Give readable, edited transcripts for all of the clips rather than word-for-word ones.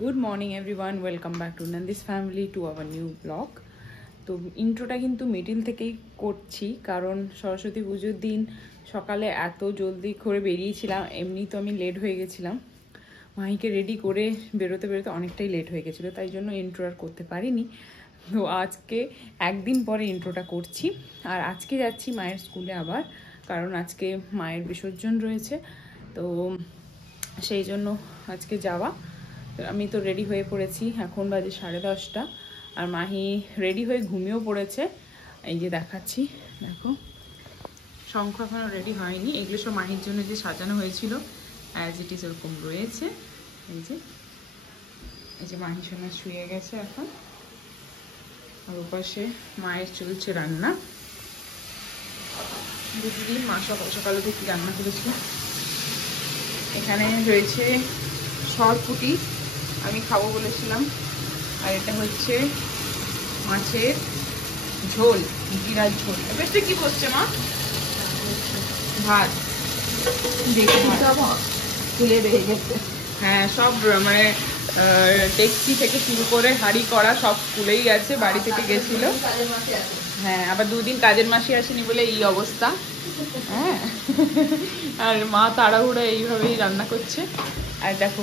Good morning everyone, welcome back to Nandi's family to our new blog. তো ইন্ট্রোটা কিন্তু middle থেকেই করছি, কারণ সরস্বতী পুজোর দিন সকালে এত জলদি করে বেরিয়েছিলাম। এমনি তো আমি লেট হয়ে গেছিলাম, মাহিকে রেডি করে বেরোতে বেরোতে অনেকটাই লেট হয়ে গেছিলো, তাই জন্য ইন্ট্রো আর করতে পারিনি। তো আজকে একদিন পরে ইন্ট্রোটা করছি। আর আজকে যাচ্ছি মায়ের স্কুলে আবার, কারণ আজকে মায়ের বিসর্জন রয়েছে, তো সেই জন্য আজকে যাওয়া। আমি তো রেডি হয়ে পড়েছি, এখন বাজে 10:30, আর মাহি রেডি হয়ে ঘুমিয়েও পড়েছে। এই যে দেখাচ্ছি, দেখো শঙ্খ এখনও রেডি হয়নি, এগুলো সব মাহির জন্য যে সাজানো হয়েছিল অ্যাজ ইট ইজ ওরকম রয়েছে। এই যে মাহি সোনা শুয়ে গেছে এখন, আর ওপাশে মায়ের চলছে রান্না। বুঝলি মা সকাল সকালে কি রান্না করেছে। এখানে রয়েছে সরপুটি, আমি খাবো বলেছিলাম, আর এটা হচ্ছে মাছের ঝোল, জিরার ঝোল। এবার কি বসছে মা? ভাত খুলে রয়ে গেছে। হ্যাঁ, সব মানে ডেকচি থেকে শুরু করে হাঁড়ি কড়া সব খুলেই গেছে, বাড়ি থেকে গেছিল। হ্যাঁ, আবার 2 দিন কাজের মাসি আসেনি বলে এই অবস্থা। হ্যাঁ, আর মা তাড়াহুড়ো এইভাবেই রান্না করছে। আর দেখো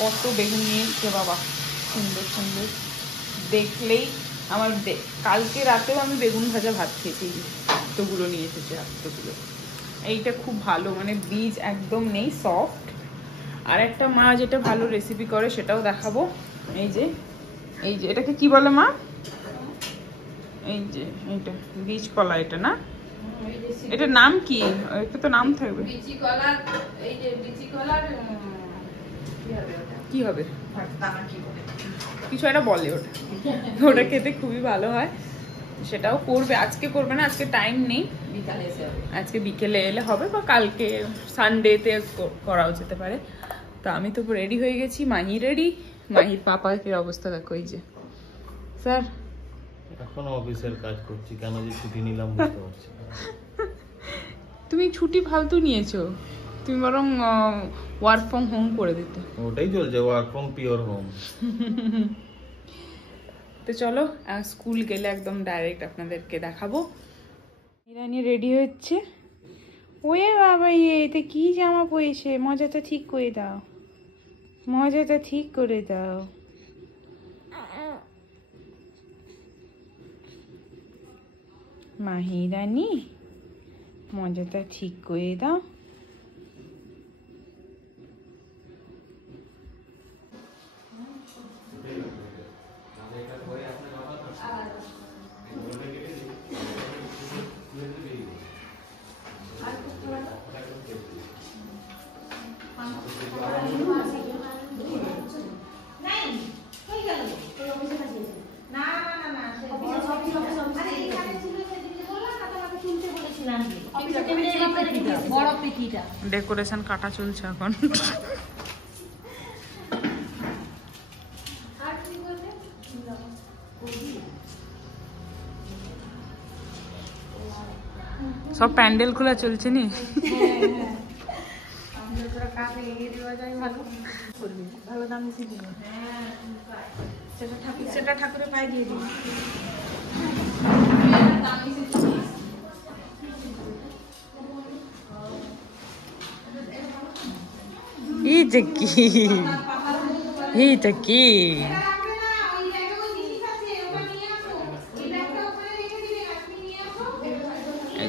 কত বেগুন নিয়ে এসছে বাবা, সুন্দর সুন্দর, দেখলেই আমার কালকে রাতেও আমি বেগুন ভাজা ভাত খেয়েছি। এতগুলো নিয়ে এসেছে, এতগুলো। এইটা খুব ভালো, মানে বীজ একদম নেই, সফট। আর একটা মা যেটা ভালো রেসিপি করে সেটাও দেখাবো। এই যে এটাকে কি বলে মা? এই যে এইটা বীজ কলা, এটা না? এটার নাম কি? একটা তো নাম থাকবে। কি হবে কিছু একটা বলে ওটা, ওটা খেতে খুবই ভালো হয়। সেটাও করবে, আজকে করবে না, আজকে টাইম নেই, আজকে বিকেলে এলে হবে, বা কালকে সানডেতে করাও যেতে পারে। তো আমি তো রেডি হয়ে গেছি, মাহি রেডি। মাহির পাপাকে অবস্থা দেখো, এই যে স্যার এখনো অফিসের কাজ করছি, কেন যে ছুটি নিলাম বুঝতে পারছি না। তুমি ছুটি ফালতু নিয়েছো, তুমি বরং ওয়ার্ক ফ্রম হোম করে দিতে। ওটাই চলছে, ওয়ার্ক ফ্রম পিওর হোম। তো চলো, স্কুল গেলে একদম ডাইরেক্ট আপনাদেরকে দেখাবো। ইরানি রেডি হচ্ছে। ওয়ে বাবা, এতে কি জামা পরেছে? মজাটা ঠিক করে দাও, মজাটা ঠিক করে দাও। মাহি রানী, মজাটা ঠিক করে দাও। ডেকোরেশন কাটা চলছে এখন। সব প্যান্ডেল খোলা চলছে নি? সেটা ঠাকুরের পায়ে দিয়ে দিই। এইটা কি? এইটা কি?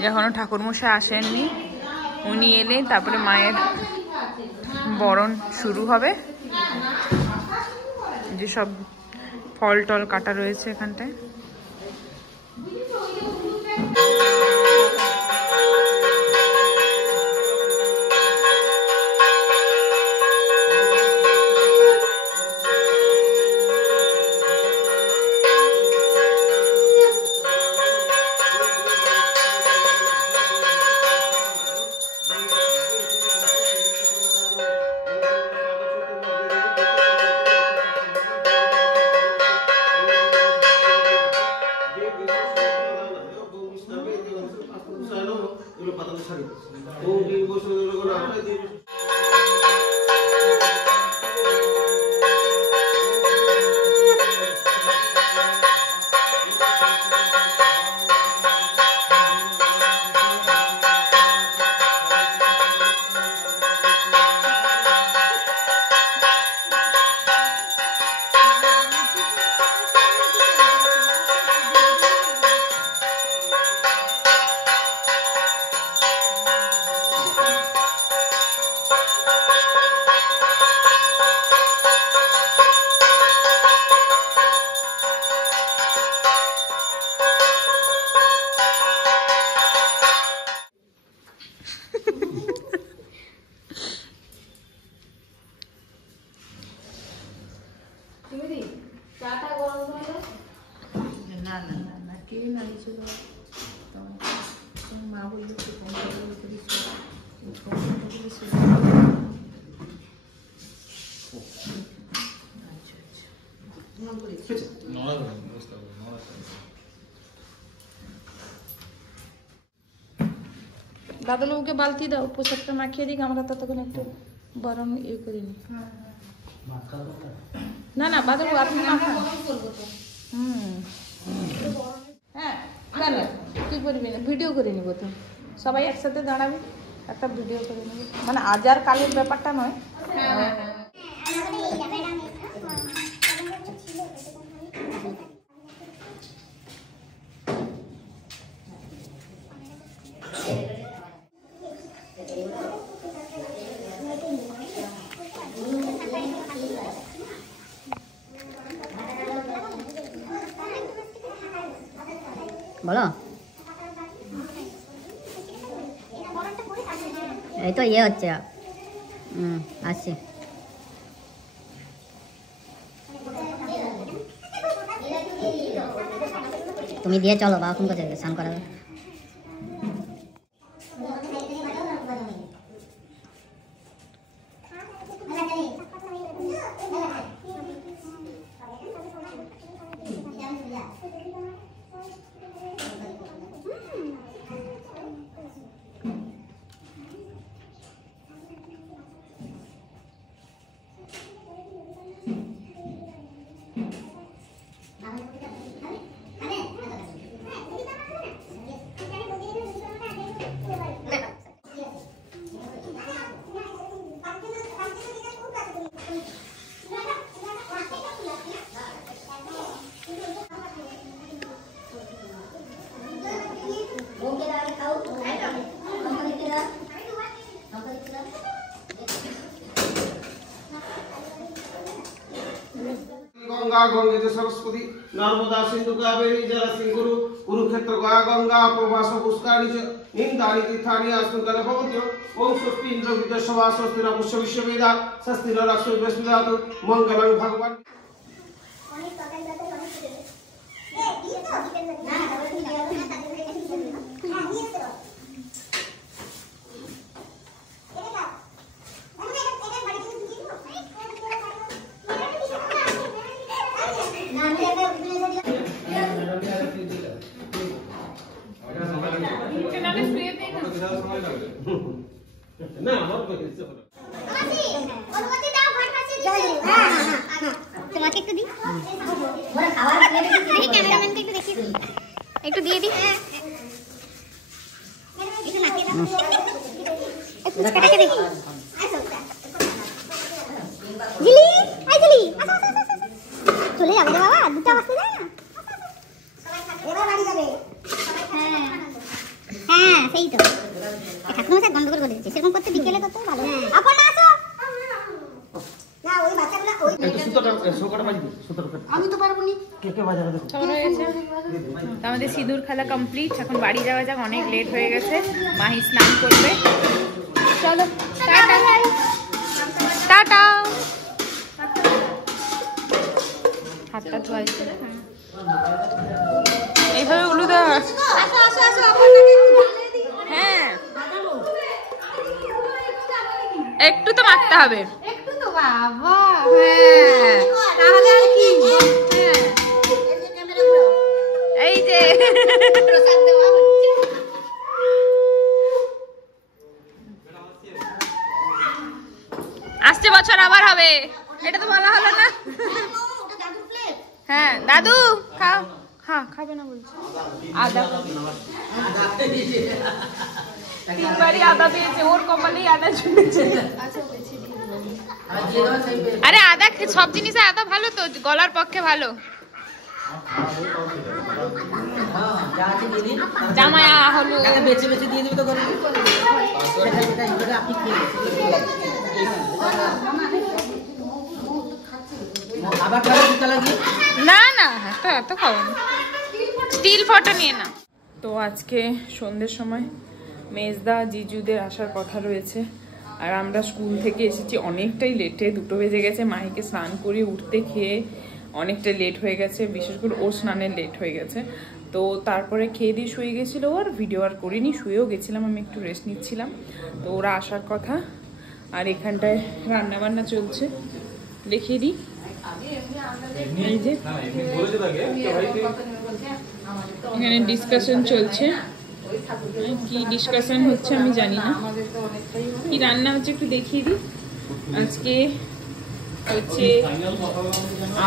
এখনো ঠাকুরমশাই আসেননি, উনি এলে তারপরে মায়ের বরণ শুরু হবে। যে সব ফল টল কাটা রয়েছে এখানটায়। না না না না কে নাইছিল তোমার মা বললো তো কম্পিউটার করিস দাদালুকে বালতি দাও পোশাকটা মাখিয়ে দিক আমরা ততক্ষণ একটু গরম ইয়ে করে নি না না বাদালু আপনি মাখা হ্যাঁ কেন কি করবি না ভিডিও করে নিব তো সবাই একসাথে দাঁড়াবে একটা ভিডিও করে নেব মানে আজ আর কালের ব্যাপারটা নয় বলো এই তো ইয়ে হচ্ছে আসছি তুমি দিয়ে চলো বাবা ফোন করছে স্নান করাবে गंगा गंगे सरस्वती नर्मदा सिंधु कावेरी जलस्मिन् कुरु कुरुक्षेत्र गंगा प्रवास पुष्कराणि च निन्दानि तीर्थानि अस्मिन् काले भवन्ति ओम स्वस्ति इंद्र विद्यासभा स्वस्ति न पुष्य विश्ववेदा स्वस्ति न रक्षो बृहस्पतिर्दधातु मंगलं भगवान् না আমার কইছে অনুমতি দাও ঘর পাশে দিও তোমাকে একটু দি ওরা খাবার প্লেটে এই ক্যামেরাম্যানকে একটু দেখিয়ে দিই একটু দিয়ে দি একটু নাকি দাও একটু ফুচকাটাকে দেখি জিলি আই জিলি চলে যাবে রে বাবা দুটো বাজতে যায় না এবার বাড়ি যাবে হ্যাঁ হ্যাঁ সেই তো ঠাকুর মশাই গন্ডগোল করে দিচ্ছে সেরকম করতে বিকেলে করতে ভালো আপন না আসো না ওই বাচ্চাগুলো ওই সুতোটা বাজি সুতোটা আমি তো পারবো নি কে বাজারে দেখো সব হয়ে গেছে তো আমাদের সিঁদুর খেলা কমপ্লিট এখন বাড়ি যাওয়া যাক অনেক লেট হয়ে গেছে মাহি স্নান করবে চলো টাটা টাটা হাতটা ধোয়া দিতে এইভাবে উলুদা আসো আসো আসো হ্যাঁ একটু তো মারতে হবে একটু তো বাবা হ্যাঁ তাহলে আর কি এই যে প্রসাদ দেওয়া হচ্ছে আসছে বছর আবার হবে এটা তো বলা হলো না হ্যাঁ দাদু খাও হ্যাঁ খাবে না বলছি আদা তিনবারই আদা পেয়েছে ওর কপালেই আদা ছুটেছে আরে আদা সব জিনিসে আদা ভালো তো গলার পক্ষে ভালো জামায়া হলো বেছে বেছে দিয়ে দিবি তো আবার না না এত খাবো না স্টিল ফটো নিয়ে না তো আজকে সন্ধ্যের সময় মেজদা জিজুদের আসার কথা রয়েছে আর আমরা স্কুল থেকে এসেছি অনেকটাই লেটে, 2টো বেজে গেছে। মাহিকে স্নান করে উঠতে খেয়ে অনেকটা লেট হয়ে গেছে, বিশেষ করে ওর স্নানের লেট হয়ে গেছে। তো তারপরে খেয়ে দিয়ে শুয়ে গেছিলো, আর ভিডিও আর করিনি, শুয়েও গেছিলাম, আমি একটু রেস্ট নিচ্ছিলাম। তো ওরা আসার কথা। আর এখানটায় রান্না বান্না চলছে, দেখিয়ে দিই। এই যে এখানে ডিসকাশন চলছে, কি ডিসকাশন হচ্ছে আমি জানি না। কি রান্না হচ্ছে একটু দেখিয়ে দিই। আজকে হচ্ছে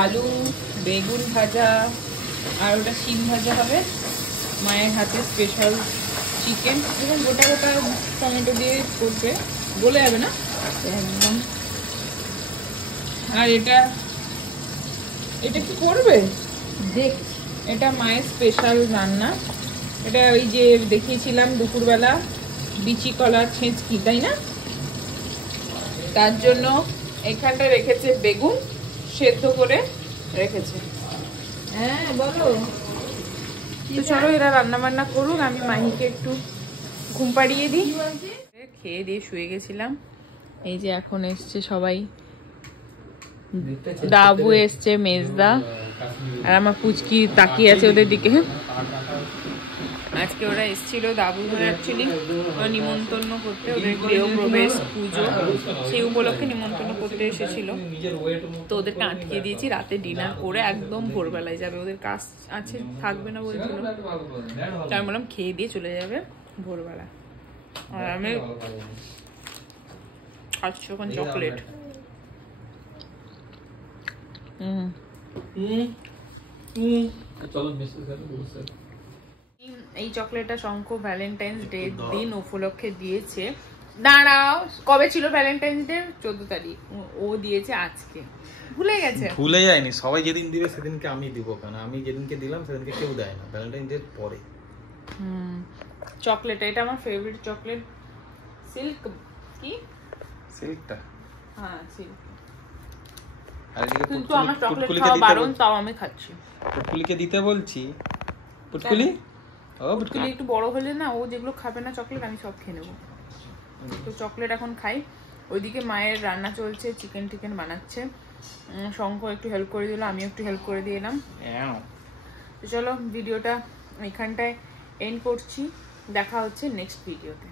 আলু বেগুন ভাজা, আর ওটা শিম ভাজা হবে। মায়ের হাতে স্পেশাল চিকেন, এবং গোটা গোটা টমেটো দিয়ে করবে, বলে যাবে না একদম। আর এটা কি করবে দেখ, এটা মায়ের স্পেশাল রান্না। এটা ওই যে দেখিয়েছিলাম দুপুরবেলা বিচি কলার ছেঁচকি, তাই না? তার জন্য এখানটা রেখেছে বেগুন সেদ্ধ করে রেখেছে। হ্যাঁ বলো। তো চলো এরা রান্না বান্না করুক, আমি মাহিকে একটু ঘুম পাড়িয়ে দিই। খেয়ে দিয়ে শুয়ে গেছিলাম। এই যে এখন এসছে সবাই, দাবু এসছে, মেজদা, আর আমার পুচকি তাকিয়ে আছে ওদের দিকে। আজকে ওরা এসেছিল দাবু অ্যাকচুয়ালি নিমন্ত্রণ করতে, ওদের গৃহপ্রবেশ পুজো, সেই উপলক্ষে নিমন্ত্রণ করতে এসেছিল। তো ওদেরকে আটকে দিয়েছি, রাতে ডিনার করে একদম ভোরবেলায় যাবে, ওদের কাজ আছে, থাকবে না বলছিল। তাই আমি বললাম খেয়ে দিয়ে চলে যাবে ভোরবেলা। আর আমি খাচ্ছি ওখান চকলেট। এই চকলেটটা শঙ্খ ভ্যালেন্টাইন্স ডে দিন উপলক্ষে দিয়েছে। দাঁড়াও, কবে ছিল ভ্যালেন্টাইন্স ডে? 14 তারিখ। ও দিয়েছে আজকে, ভুলে গেছে। ভুলে যায়নি, সবাই যেদিন দিবে সেদিনকে আমি দিব, কেন আমি যেদিনকে দিলাম সেদিনকে কেউ দেয় না, ভ্যালেন্টাইন ডে পরে। চকলেট, এটা আমার ফেভারিট চকলেট। সিল্ক, কি সিল্কটা? হ্যাঁ সিল্ক। আর এদিকে কিন্তু আমার চকলেট খাওয়া বারণ, তাও আমি খাচ্ছি। পুটকুলিকে দিতে বলছি। পুটকুলি, ও পুটকুলি একটু বড় হলে না, ও যেগুলো খাবে না চকলেট, আমি সব খেয়ে নেবো। তো চকলেট এখন খাই। ওইদিকে মায়ের রান্না চলছে, চিকেন টিকেন বানাচ্ছে। শঙ্খ একটু হেল্প করে দিল, আমিও একটু হেল্প করে দিয়ে এলাম। তো চলো ভিডিওটা এখানটায় এন্ড করছি, দেখা হচ্ছে নেক্সট ভিডিওতে।